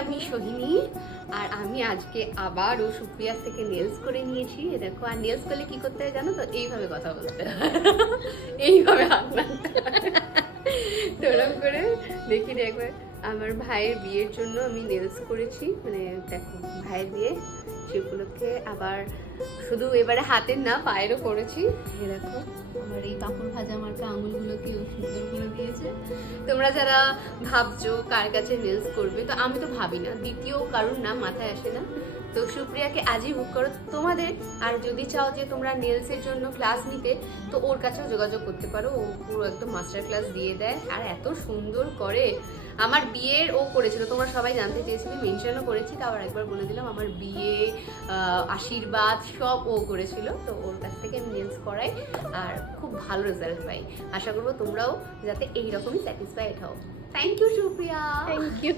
আমি সোহিনী, আর আমি আজকে আবারও সুপ্রিয়ার থেকে নেলস করে নিয়েছি। দেখো, আর নেলস করলে কি করতে হয় জানো তো? এইভাবে কথা বলতে হয়, এইভাবে হাত নাড়তে হয়। তো এরকম করে দেখিনি একবার আমার ভাইয়ের বিয়ের জন্য আমি নেলস করেছি। মানে দেখো, ভাইয়ের বিয়ে সে উপলক্ষে আবার শুধু এবারে হাতের না, পায়েরও করেছি। এই দেখো, আমার এই কাপড় ভাজা মার্কা আঙুলগুলোকেও সুন্দর করে দিয়েছে। তোমরা যারা ভাবছো কার কাছে নেলস করবে, তো আমি তো ভাবি না, দ্বিতীয় কারোর নাম মাথায় আসে না। তো সুপ্রিয়াকে আজই বুক করো তোমাদের। আর যদি চাও যে তোমরা নেলসের জন্য ক্লাস নিতে, তো ওর কাছেও যোগাযোগ করতে পারো। ও পুরো একদম মাস্টার ক্লাস দিয়ে দেয়, আর এত সুন্দর করে। আমার বিয়ের ও করেছিল, তোমরা সবাই জানতে চেয়েছিলে, মেনশনও করেছি, তাও একবার বলে দিলাম, আমার বিয়ে, আশীর্বাদ সব ও করেছিল। তো ওর কাছ থেকে আমি নেলস করাই, আর খুব ভালো রেজাল্ট পাই। আশা করবো তোমরাও যাতে এইরকমই স্যাটিসফাইড হও। Thank you Supriya. Thank you.